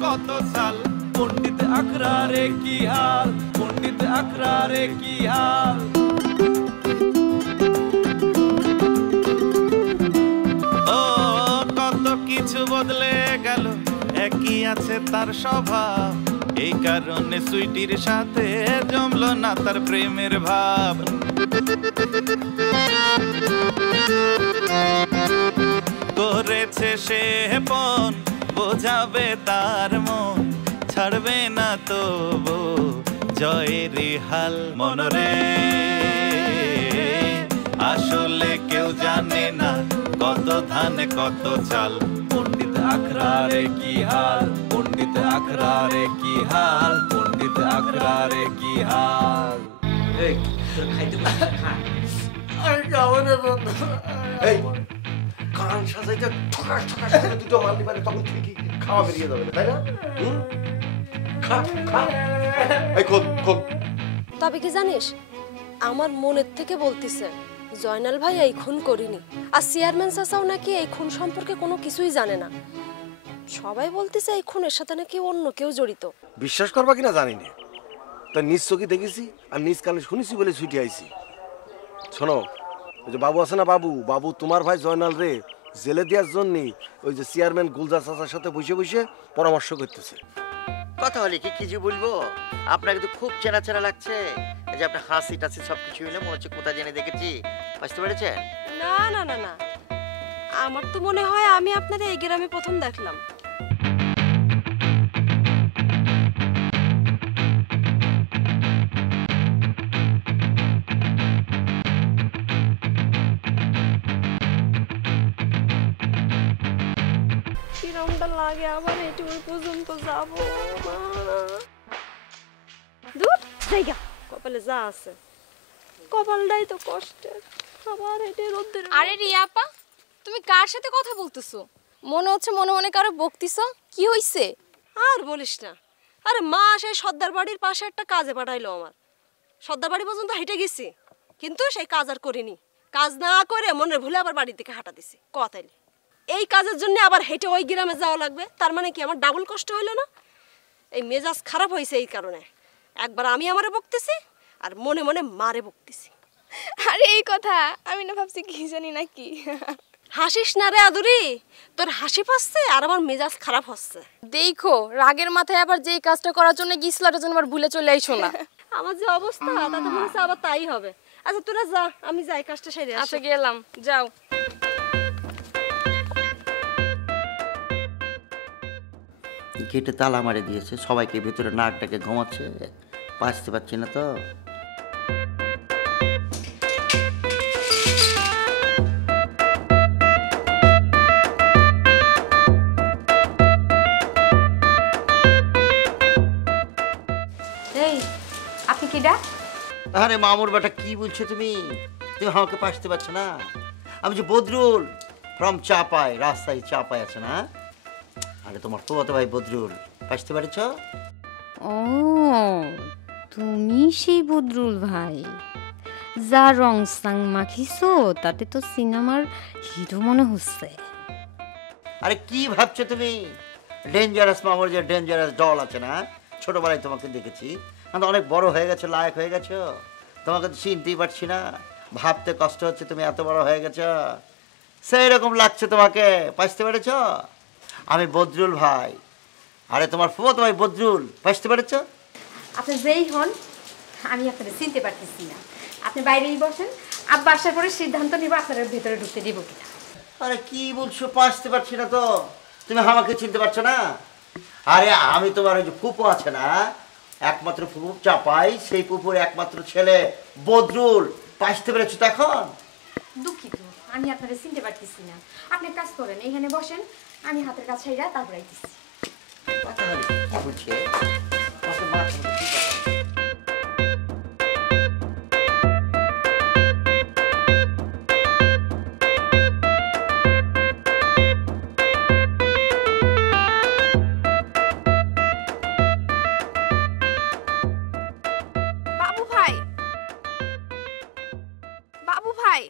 কত সাল পণ্ডিত আকরারে কি হাল পণ্ডিত আকরারে কি হাল ও কত কিছু বদলে গেল একই আছে তার স্বভাব এই কারণে সুইটির সাথে জমলো না তার প্রেমের ভাব করেছে সে পণ বোঝাবে তার মন ছাড়বে না তবু জয়ের হাল মনরে আসলে কেউ জানে না কত ধান কত চাল পণ্ডিত আকরারে কি হাল পণ্ডিত আকরারে কি হাল পণ্ডিত আকরারে কি হাল এই খাইতে খা আর যাও না বন্ধু এই কান সাজাইতে ঠকাস ঠকাস করে দুটো মারলি মানে তখন ঠিকই খাওয়া বেরিয়ে যাবে তাই না খা খা এই খোদ খোদ তবে কি জানিস আমার মনের থেকে বলতিছে জয়নাল ভাই এই খুন করিনি আর চেয়ারম্যান চাচাও নাকি এই খুন সম্পর্কে কোনো কিছুই জানে না সবাই বলতিছে এই খুনের সাথে নাকি অন্য কেউ জড়িত বিশ্বাস করবা কিনা জানি না তা নিজ চোখে দেখেছি আর নিজ কানে শুনেছি বলে ছুটি আইছি শোনো ওই যে বাবু আছে না বাবু বাবু তোমার ভাই জয়নাল রে জেলে দেওয়ার জন্য ওই যে চেয়ারম্যান গুলজার চাচার সাথে বসে বসে পরামর্শ করতেছে কথা হলে কি যে বলবো আপনাকে তো খুব চেনা চেনা লাগছে এই যে আপনার হাসি টাসি সবকিছু মিলে মনে হচ্ছে কোথায় জেনে দেখেছি বুঝতে পেরেছেন না না না না আমার তো মনে হয় আমি আপনাদের এই গ্রামে প্রথম দেখলাম কিরমটা লাগে আবার এটি ওই পর্যন্ত যাবো দূর জায়গা কপালে যা আছে কপালটাই তো কষ্টের আবার এটি রোদ্দের আরে রিয়া আপা তুমি কার সাথে কথা বলতেছো মনে হচ্ছে মনে মনে কারো বকতিছো কি হইছে আর বলিস না আরে মা সেই সর্দার বাড়ির পাশে একটা কাজে পাঠাইলো আমার সর্দার বাড়ি পর্যন্ত হেঁটে গেছি কিন্তু সেই কাজ আর করিনি কাজ না করে মনের ভুলে আবার বাড়ির দিকে হাঁটা দিছি কথাইলে এই কাজের জন্য আবার হেঁটে ওই গ্রামে যাওয়া লাগবে তার মানে কি আমার ডাবল কষ্ট হইলো না এই মেজাজ খারাপ হয়েছে এই কারণে একবার আমি আমারে বকতেছি আর মনে মনে মারে বকতেছি আরে এই কথা আমি না ভাবছি কি জানি নাকি হাসিস না রে আদুরি তোর হাসি পাচ্ছে আর আমার মেজাজ খারাপ হচ্ছে দেখো রাগের মাথায় আবার যেই কাজটা করার জন্য গিসলাটা যেন আবার ভুলে চলে আইসো না আমার যে অবস্থা তাতে মনে হচ্ছে আবার তাই হবে আচ্ছা তোরা যা আমি যাই কাজটা সেরে আসি আচ্ছা গেলাম যাও গেটে তালা মারে দিয়েছে সবাইকে ভেতরে নাকটাকে ঘুমাচ্ছে বাঁচতে পারছি না তো এই আপনি কিডা আরে মামুর বেটা কি বলছো তুমি তুমি আমাকে পাশতে পারছো না আমি যে বদরুল ফ্রম চাপাই রাস্তায় চাপাই আছে না আরে তোমার তো ভাই বদরুল পাশতে পারছ ও তুমি সেই বদরুল ভাই যা রং সাং মাখিছো তাতে তো সিনেমার হিরো মনে হচ্ছে আরে কি ভাবছো তুমি ডেঞ্জারাস মামুর যে ডেঞ্জারাস ডল আছে না ছোটবেলায় তোমাকে দেখেছি আমি অনেক বড় হয়ে গেছো লায়ক হয়ে গেছো তোমাকে তো চিনতেই পারছি না ভাবতে কষ্ট হচ্ছে তুমি এত বড় হয়ে গেছো সেই রকম লাগছে তোমাকে পাইতে পেরেছ আমি বদরুল ভাই আরে তোমার ফুফাতো ভাই বদরুল পাইতে পেরেছ আপনি যেই হন আমি আপনাকে চিনতে পারতেছি না আপনি বাইরেই বসেন আব্বা আসার পরে সিদ্ধান্ত নিব আপনার ভিতরে ঢুকতে দিব কিনা আরে কি বলছো পাইতে পারছি না তো তুমি আমাকে চিনতে পারছো না আরে আমি তোমার ওই যে ফুফু আছে না একমাত্র ফুফু চাপাই সেই ফুফুর একমাত্র ছেলে বদরুল পাইতে পেরেছো তো এখন দুঃখিত আমি আপনাকে চিনতে পারতেছি না আপনি কাজ করেন এইখানে বসেন আমি হাতের কাছে ছাইরা তারপর আইতেছি কথা হলো কি বলছে তোমাকে মাথা বাবু ভাই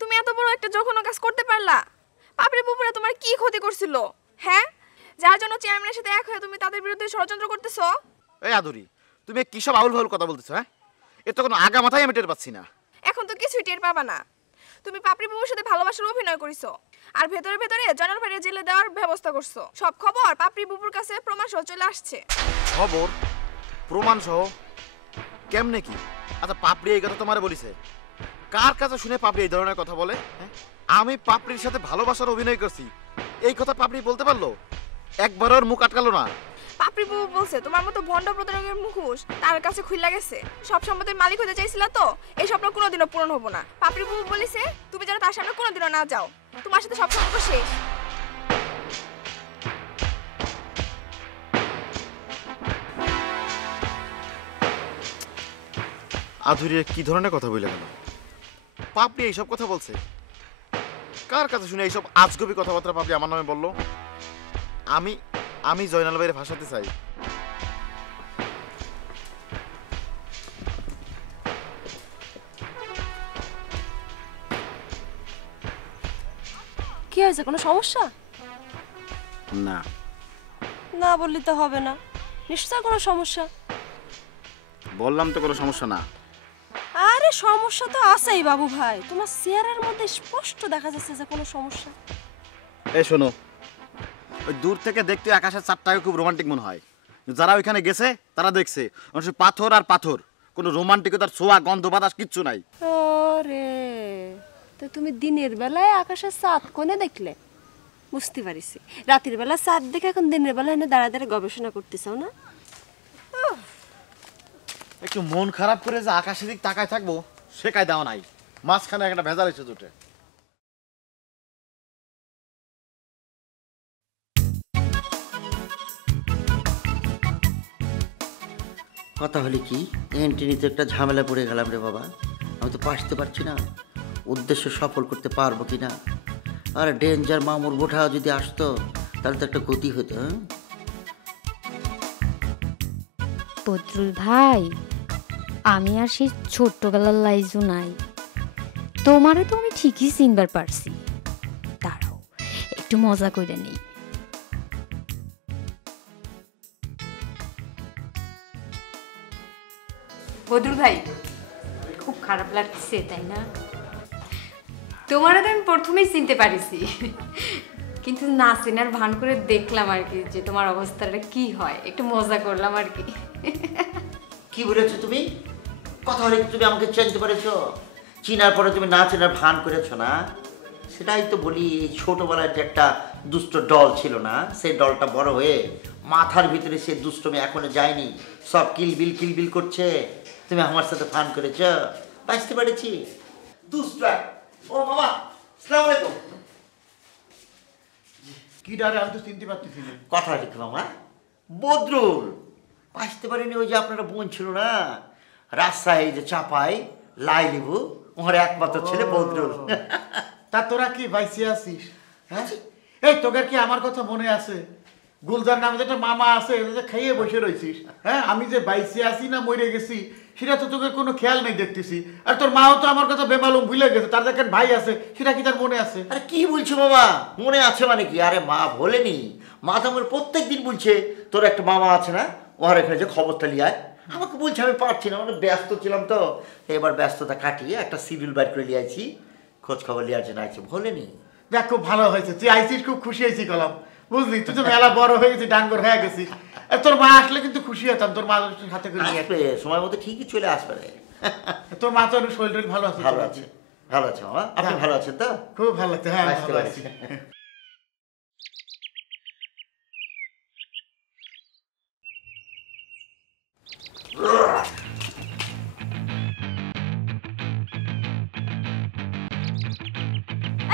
তুমি এত বড় একটা জঘন্য কাজ করতে পারলা বাপরে বুবুরা তোমার কি ক্ষতি করছিল হ্যাঁ যার জন্য চেয়ারম্যানের সাথে এক হয়ে তুমি তাদের বিরুদ্ধে ষড়যন্ত্র করতেছো। এই আদুরি, তুমি কি সব আউল ফাউল কথা বলতেছো? হ্যাঁ, এর তো কোনো আগা মাথায় আমি টের পাচ্ছি না। এখন তো কিছুই টের পাবা না। তুমি পাপড়ি বাবুর সাথে ভালোবাসার অভিনয় করিছো, আর ভেতরে ভেতরে জয়নাল ভাইয়ের জেলে দেওয়ার ব্যবস্থা করছো। সব খবর পাপড়ি বাবুর কাছে প্রমাণ সহ চলে আসছে। খবর প্রমাণ সহ? কেমনে কি? আচ্ছা, পাপড়ি এই কথা তোমারে বলিছে? কার কাছে শুনে পাপড়ি এই ধরনের কথা বলে? হ্যাঁ, আমি পাপড়ির সাথে ভালোবাসার অভিনয় করছি, এই কথা পাপড়ি বলতে পারলো? একবার ওর মুখ আটকালো না। পাপড়ি বাবু বলছে তোমার মতো ভণ্ড প্রতারকের মুখোশ তার কাছে খুইলা গেছে। সব সম্পত্তির মালিক হতে চাইছিলা তো, এই স্বপ্ন কোনোদিনও পূরণ হবো না। পাপড়ি বাবু বলেছে তুমি যেন তার সামনে কোনোদিনও না যাও, তোমার সাথে সব সম্পর্ক শেষ। আধুরি কি ধরনের কথা বলে গেল? পাপড়ি এইসব কথা বলছে? কার কাছে শুনে এইসব আজগবি কথাবার্তা পাপড়ি আমার নামে বললো? আমি জয়নাল ভাইয়ের ভাসাতে চাই। কি হয়েছে, কোনো সমস্যা? না। না বললে তো হবে না, নিশ্চয় কোনো সমস্যা। বললাম তো কোনো সমস্যা না। আরে সমস্যা তো আছেই বাবু ভাই, তোমার চেহারার মধ্যে স্পষ্ট দেখা যাচ্ছে যে কোনো সমস্যা। এই শোনো, ওই দূর থেকে দেখতে আকাশের চাঁদটাকে খুব রোমান্টিক মনে হয়। যারা ওইখানে গেছে তারা দেখছে পাথর আর পাথর, কোনো রোমান্টিকতার ছোঁয়া গন্ধ বাতাস কিচ্ছু নাই। ওরে, তো তুমি দিনের বেলায় আকাশের চাঁদ কোনে দেখলে? বুঝতে পারিছি, রাতের বেলা চাঁদ দেখে এখন দিনের বেলা এনে দাঁড়া দাঁড়া গবেষণা করতেছাও না? একটু মন খারাপ করে যে আকাশের দিক তাকায় থাকবো সে কায়দাও নাই, মাঝখানে একটা ভেজাল এসে জুটে। কথা হলে কি, এন্ট্রিতে একটা ঝামেলা পড়ে গেলাম রে বাবা। আমি তো পারতে পারছি না, উদ্দেশ্য সফল করতে পারবো কি না। আর ডেঞ্জার মামুর বোঠা যদি আসতো তাহলে তো একটা গতি হতো। বদরুল ভাই, আমি আর সেই ছোট্টবেলার লাইজু নাই। তোমারে তো আমি ঠিকই চিনবার পারছি। দাঁড়াও একটু মজা করে নেই। বদরুল ভাই, খুব খারাপ লাগছে তাই না? তোমারও তো আমি প্রথমেই চিনতে পারিছি, কিন্তু না চেনার ভান করে দেখলাম আর কি যে তোমার অবস্থাটা কি হয়, একটু মজা করলাম আর কি। কি বলেছো তুমি? কথা হলে কি তুমি আমাকে চিনতে পেরেছো? চিনার পরে তুমি না চেনার ভান করেছো না? সেটাই তো বলি, এই ছোটবেলার যে একটা দুষ্ট ডল ছিল না, সেই ডলটা বড় হয়ে মাথার ভিতরে সে দুষ্টমি এখনো যায়নি, সব কিলবিল করছে। তুমি আমার সাথে ফান করেছো, বাঁচতে পেরেছি। দুষ্ট ও মামা, আসসালামু আলাইকুম। কি ডারে আমি তো চিনতে পারতেছি না। কথা লিখো মামা, বদরুল। বাঁচতে পারিনি, ওই যে আপনারা বোন ছিল না রাজশাহী, যে চাপাই লাই লেবু, ওর একমাত্র ছেলে বদরুল। তা তোরা কি বাইসে আছিস? হ্যাঁ, এই তোদের কি আমার কথা মনে আছে? গুলজার নামে যেটা মামা আছে, খাইয়ে বসে রয়েছিস। হ্যাঁ, আমি যে বাইসে আছি না মরে গেছি সেটা তো তোকে কোনো খেয়াল নেই দেখতেছি। আর তোর মাও তো আমার কথা বেমালুম ভুলে গেছে, তার দেখেন ভাই আছে, সেটা কি তার মনে আছে? আরে কি বলছো মামা, মনে আছে মানে কি? আরে মা বলেনি, মা তো আমার প্রত্যেক দিন বলছে তোর একটা মামা আছে না, ওর এখানে যে খবরটা লিয়ায়। আমাকে বলছে, আমি পারছি না, মানে ব্যস্ত ছিলাম তো। এবার ব্যস্ততা কাটিয়ে একটা সিভিল বাইর করে লিয়ে আইছি, খোঁজ খবর লিয়ার জন্য আইছি। বলেনি। দেখ, খুব ভালো হয়েছে তুই আইসিস, খুব খুশি হয়েছি কলাম। বুঝলি, তুই তো মেলা বড় হয়ে গেছিস, ডাঙ্গর হয়ে গেছিস। তোর মা আসলে কিন্তু খুশি হতাম, তোর মা হাতে করে নিয়ে আসবে, সময় মতো ঠিকই চলে আসবে রে। তোর মা তো শরীর ভালো আছে? ভালো আছে, ভালো আছে মামা। আপনি ভালো আছেন তো? খুব ভালো লাগছে। হ্যাঁ, আসতে ভালো পারছি। আছি।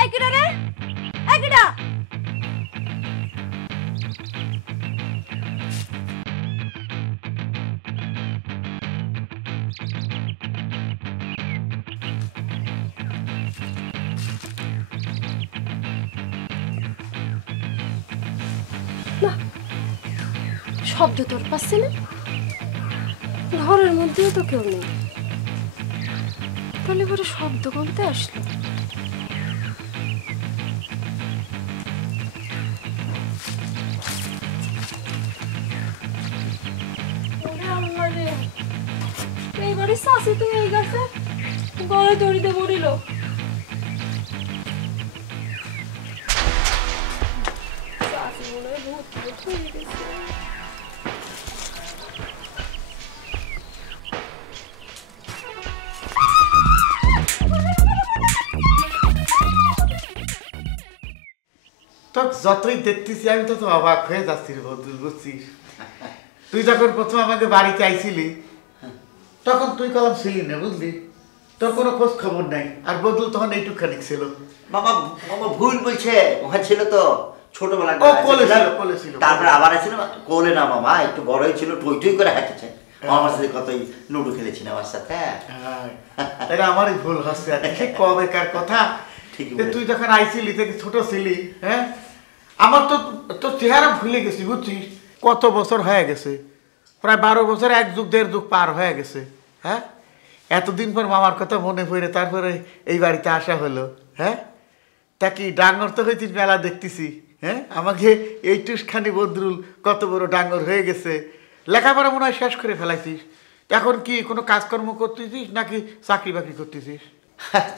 এই কিডা রে, এই কিডা? না, শব্দ তোর পাচ্ছে না, ঘরের মধ্যেও তো কেউ নেই, তাহলে পরে শব্দ করতে আসলো। এইবারে শাসি তো হয়ে গেছে, গলায় দড়িতে মরিল। শাসি মনে হয় ভূত ভূত হয়ে গেছে। তো যতই দেখতেছি আমি তো অবাক হয়ে যাচ্ছি রে বদরুল, বুঝছিস? তুই যখন প্রথম আমাদের বাড়িতে আইছিলি তখন তুই কলম ছিলি না, বুঝলি? তোর কোনো খোঁজ খবর নাই। আর বদরুল তখন এইটুকখানি ছিল। মামা মামা ভুল বলছে, ওখানে ছিল তো ছোটবেলা। ও কোলে ছিল, কোলে ছিল। তারপরে আবার আসছিল কোলে না মামা, একটু বড়ই ছিল, টই টই করে হাঁটেছে। আমার সাথে কতই লুডো খেলেছি আমার সাথে। এটা আমারই ভুল হচ্ছে আর কি, কবেকার কথা। ঠিকই তুই যখন আইছিলি থেকে ছোট ছিলি, হ্যাঁ আমার তো তোর চেহারা ভুলে গেছি, বুঝছিস? কত বছর হয়ে গেছে, প্রায় 12 বছর, 1 যুগ 1.5 যুগ পার হয়ে গেছে। হ্যাঁ এতদিন পর মামার কথা মনে পড়ে তারপরে এই বাড়িতে আসা হলো। হ্যাঁ তা কি ডাঙর তো হইতিস, মেলা দেখতেছি। হ্যাঁ আমাকে এইটুখানি বদরুল কত বড় ডাঙর হয়ে গেছে। লেখাপড়া মনে হয় শেষ করে ফেলাইছিস। এখন কি কোনো কাজকর্ম করতেছিস নাকি চাকরি বাকরি করতেছিস?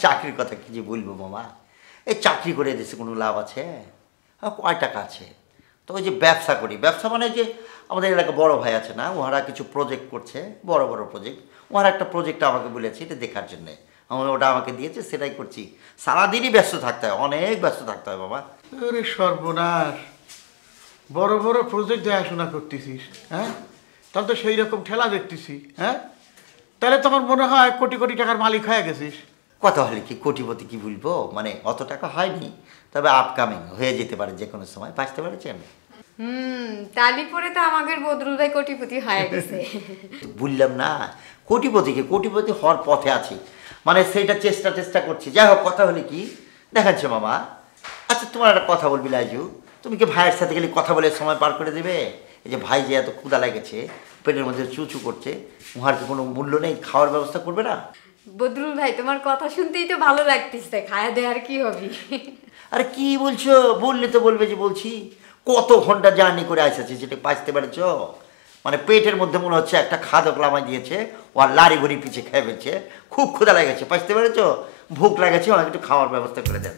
চাকরির কথা কি যে বলবো মামা, এই চাকরি করে দেশে কোনো লাভ আছে? কয় টাকা আছে? তো ওই যে ব্যবসা করি, ব্যবসা মানে যে আমাদের এলাকা বড় ভাই আছে না, ওনারা কিছু প্রজেক্ট করছে, বড় বড় প্রজেক্ট। ওনারা একটা প্রজেক্ট আমাকে বলেছে এটা দেখার জন্যে, ওটা আমাকে দিয়েছে, সেটাই করছি। সারাদিনই ব্যস্ত থাকতে হয়, অনেক ব্যস্ত থাকতে হয় বাবা। আরে সর্বনাশ, বড় বড় প্রজেক্ট দেখাশোনা করতেছিস? হ্যাঁ তাহলে তো সেই রকম ঠেলা দেখতেছি। হ্যাঁ তাহলে তো আমার মনে হয় কোটি কোটি টাকার মালিক হয়ে গেছিস। কথা হলে কি কোটিপতি কি বলবো, মানে অত টাকা হয়নি, তবে আপকামিং হয়ে যেতে পারে যে কোনো সময়, বাঁচতে পারছেন। তালি পরে তো আমাদের বদরুল ভাই কোটিপতি হয়ে গেছে। বললাম না কোটিপতি হওয়ার পথে আছি, মানে সেইটা চেষ্টা করছি। যাই হোক, কথা হলে কি দেখাচ্ছে মামা। আচ্ছা তোমার একটা কথা বলবি লাইজু, তুমি কি ভাইয়ের সাথে গেলে কথা বলে সময় পার করে দেবে? এই যে ভাই যে এত ক্ষুধা লেগেছে, পেটের মধ্যে চুচু করছে, উহার কি কোনো মূল্য নেই? খাওয়ার ব্যবস্থা করবে না? বদরুল ভাই তোমার কথা শুনতেই তো ভালো লাগতেছে, খায়া দেয়ার কি হবে? আরে কি বলছো? বললে তো বলবে যে বলছি। কত ঘন্টা জার্নি করে আসেছি, সেটা বাঁচতে পারছ? মানে পেটের মধ্যে মনে হচ্ছে একটা খাদক লামাই দিয়েছে, ও আর লারি ঘড়ি পিছে খেয়ে ফেলছে। খুব ক্ষুধা লেগেছে, বাঁচতে পারছ? ভুক লাগেছে, অনেক একটু খাওয়ার ব্যবস্থা করে দেন।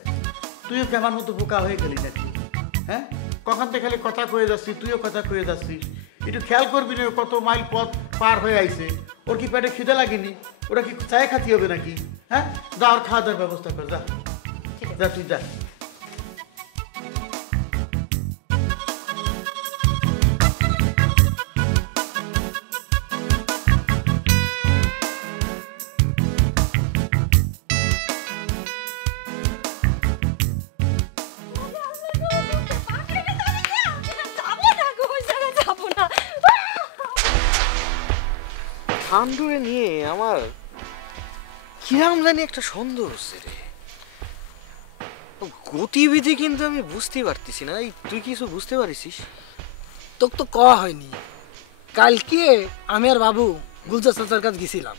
তুইও কেমন মতো বোকা হয়ে গেলি নাকি? হ্যাঁ কখন থেকে খালি কথা কয়ে যাচ্ছিস, তুইও কথা কয়ে যাচ্ছিস। একটু খেয়াল করবি না কত মাইল পথ পার হয়ে আইছে। ওর কি পেটে খিদে লাগেনি? ওরা কি চায়ে খাতি হবে নাকি? হ্যাঁ যা, ওর খাওয়া দাওয়ার ব্যবস্থা কর, যা যা, তুই যা। ঠান্ডুরে নিয়ে আমার কিরাম জানি একটা সন্দেহ হচ্ছে রে। গতিবিধি কিন্তু আমি বুঝতে পারতেছি না। তুই কিছু বুঝতে পারিস? তোকে তো কওয়া হয়নি, কালকে আমি আর বাবু গুলজার চাচার কাছে গেছিলাম।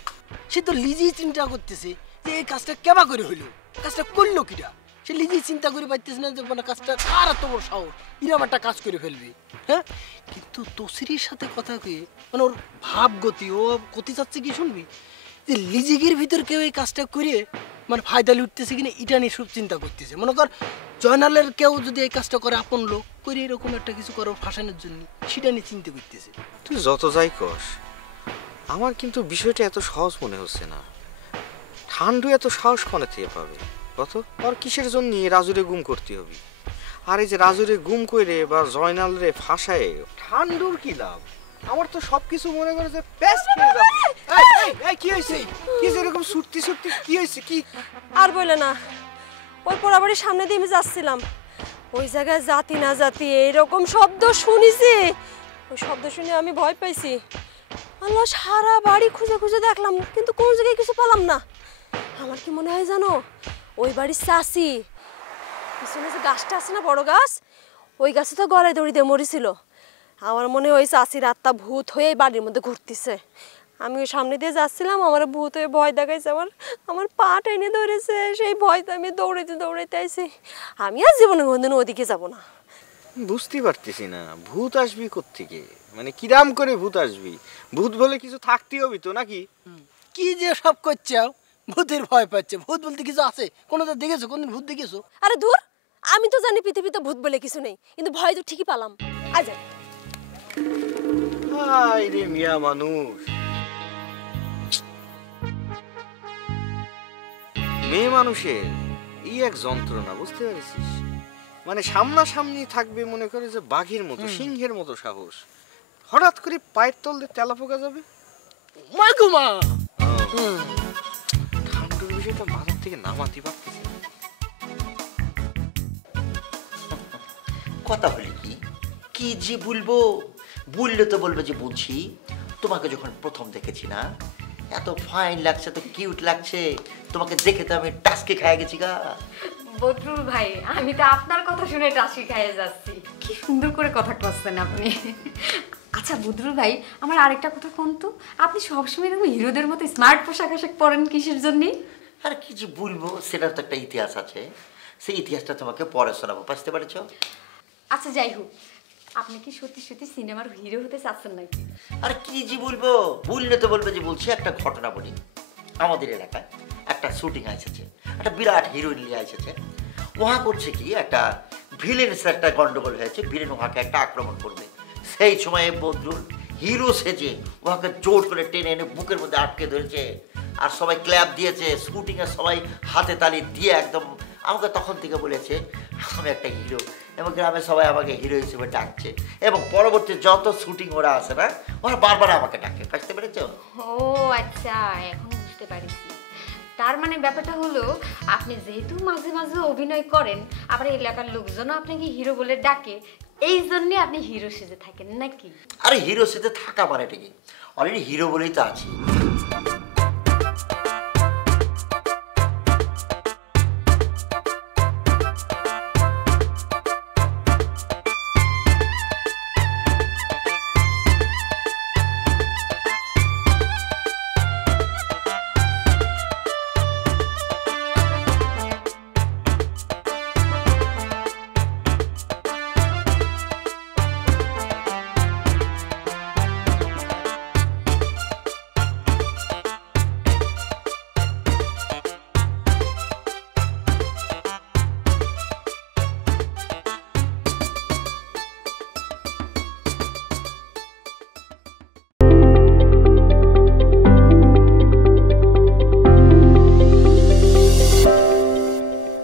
সে তো লিজি চিন্তা করতেছে যে এই কাজটা কেবা করে হইলো, কাজটা করলো কিরা। সে লিজি চিন্তা করে পাইতেছে না যে মানে কাজটা কার এত বড় সাহস, এরকম একটা কাজ করে ফেলবে। হ্যাঁ কিন্তু তসরির সাথে কথা কয়ে মানে ওর ভাব গতি, ও গতি চাচ্ছে কি শুনবি যে লিজিকের ভিতর কেউ এই কাজটা করে মানে ফায়দা লুটতেছে কিনা এটা নিয়ে সব চিন্তা করতেছে। মনে কর জয়নালের কেউ যদি এই কাজটা করে আপন লোক করে এরকম একটা কিছু করে ফাঁসানোর জন্য, সেটা নিয়ে চিন্তা করতেছে। তুই যত যাই কস, আমার কিন্তু বিষয়টা এত সহজ মনে হচ্ছে না। ঠান্ডু এত সাহস কোনে থেকে পাবে? কত আর কিসের জন্য রাজুরে গুম করতে হবে? আর এই যে রাজুরে গুম করে বা জয়নাল রে ফাঁসায় ঠান্ডুর কি লাভ? আমার তো সবকিছু মনে করে যে পেস্ট খেয়ে যাবে। এই কি হইছে? কি এরকম ছুটতি কি হইছে? কি আর বলে না, ওই পোড়াবাড়ির সামনে দিয়ে আমি যাচ্ছিলাম, ওই জায়গায় জাতি না জাতি এইরকম শব্দ শুনেছি। ওই শব্দ শুনে আমি ভয় পাইছি। আল্লাহ, সারা বাড়ি খুঁজে খুঁজে দেখলাম কিন্তু কোন জায়গায় কিছু পেলাম না। আমার কি মনে হয় জানো, ওই বাড়ির চাষি পিছনে যে গাছটা আছে না, বড় গাছ, ওই গাছে তো গলায় দড়ি দিয়ে মরেছিল। আমার মনে হয় ওই চাষির আত্মা ভূত হয়ে বাড়ির মধ্যে ঘুরতেছে। আমি ওই সামনে দিয়ে যাচ্ছিলাম, আমার ভূত হয়ে ভয় দেখাইছে, আমার পা টেনে ধরেছে। সেই ভয়তে আমি দৌড়াইতে আইছি। আমি আর জীবনে কোনদিন ওদিকে যাব না। বুঝতে পারতেছি না ভূত আসবি কোত্থেকে? মানে কিরাম করে ভূত আসবি? ভূত বলে কিছু থাকতেই হবি তো নাকি? কি যে সব করছো, ভূতের ভয় পাচ্ছে। ভূত বলতে কিছু আছে? কোনোটা দেখেছো? কোনদিন ভূত দেখেছো? আরে দূর, আমি তো জানি পৃথিবীতে ভূত বলে কিছু নেই, কিন্তু ভয় তো ঠিকই পালাম। আজ হাই রে মিয়া মানুষ, মেয়ে মানুষের এই এক যন্ত্রণা, বুঝতে পেরেছিস? মানে সামনাসামনি থাকবে মনে করে যে বাঘের মতো, সিংহের মতো সাহস, হঠাৎ করে পায়ের তল দিয়ে তেলা পোকা যাবে। মা গো মা, ঠান্ডার বিষয়টা মাথার থেকে নামাতে পারতেছি। কথা বলি কি কি যে বলবো, বললে তো বলবে যে বুঝছি। তোমাকে যখন প্রথম দেখেছি না, এত ফাইন লাগছে, এত কিউট লাগছে, তোমাকে দেখে তো আমি টাস্কে খায় গেছি গা। বদরুল ভাই, আমি তো আপনার কথা শুনে টাসি খাইয়ে যাচ্ছি। কি সুন্দর করে কথা করছেন আপনি। আচ্ছা বদরুল ভাই, আমার আরেকটা কথা কোন তো, আপনি সবসময় এরকম হিরোদের মতো স্মার্ট পোশাক আশাক পরেন কিসের জন্যে? আর কি যে বলবো, সেটার তো একটা ইতিহাস আছে, সেই ইতিহাসটা তোমাকে পরে শোনাবো, বুঝতে পারছ? আচ্ছা যাই হোক, আপনি কি সত্যি সত্যি সিনেমার হিরো হতে চাচ্ছেন নাকি? আর কি যে বলবো, বললে তো বলবে যে বলছি। একটা ঘটনা বলি, আমাদের এলাকায় একটা শুটিং এসেছে, একটা বিরাট হিরোইন নিয়ে এসেছে। ওহা করছে কি, একটা ভিলেনের একটা গন্ডগোল হয়েছে, ভিলেন ওহাকে একটা আক্রমণ করবে। সেই সময়ে বদরুল হিরো সেজে ওহাকে জোর করে টেনে এনে বুকের মধ্যে আটকে ধরেছে, আর সবাই ক্ল্যাপ দিয়েছে, শুটিংয়ে সবাই হাতে তালি দিয়ে একদম আমাকে তখন থেকে বলেছে আমি একটা হিরো, এবং গ্রামে সবাই আমাকে হিরো হিসেবে ডাকছে। এবং পরবর্তী যত শুটিং ওরা আসে না, ওরা বারবার আমাকে ডাকে, বুঝতে পেরেছ? ও আচ্ছা, এখন বুঝতে পারছি। তার মানে ব্যাপারটা হলো, আপনি যেহেতু মাঝে মাঝে অভিনয় করেন, আবার এলাকার লোকজনও আপনাকে হিরো বলে ডাকে, এই জন্যে আপনি হিরো সেজে থাকেন নাকি? আরে হিরো সেজে থাকা মানে ঠিকই, অলরেডি হিরো বলেই তো আছি।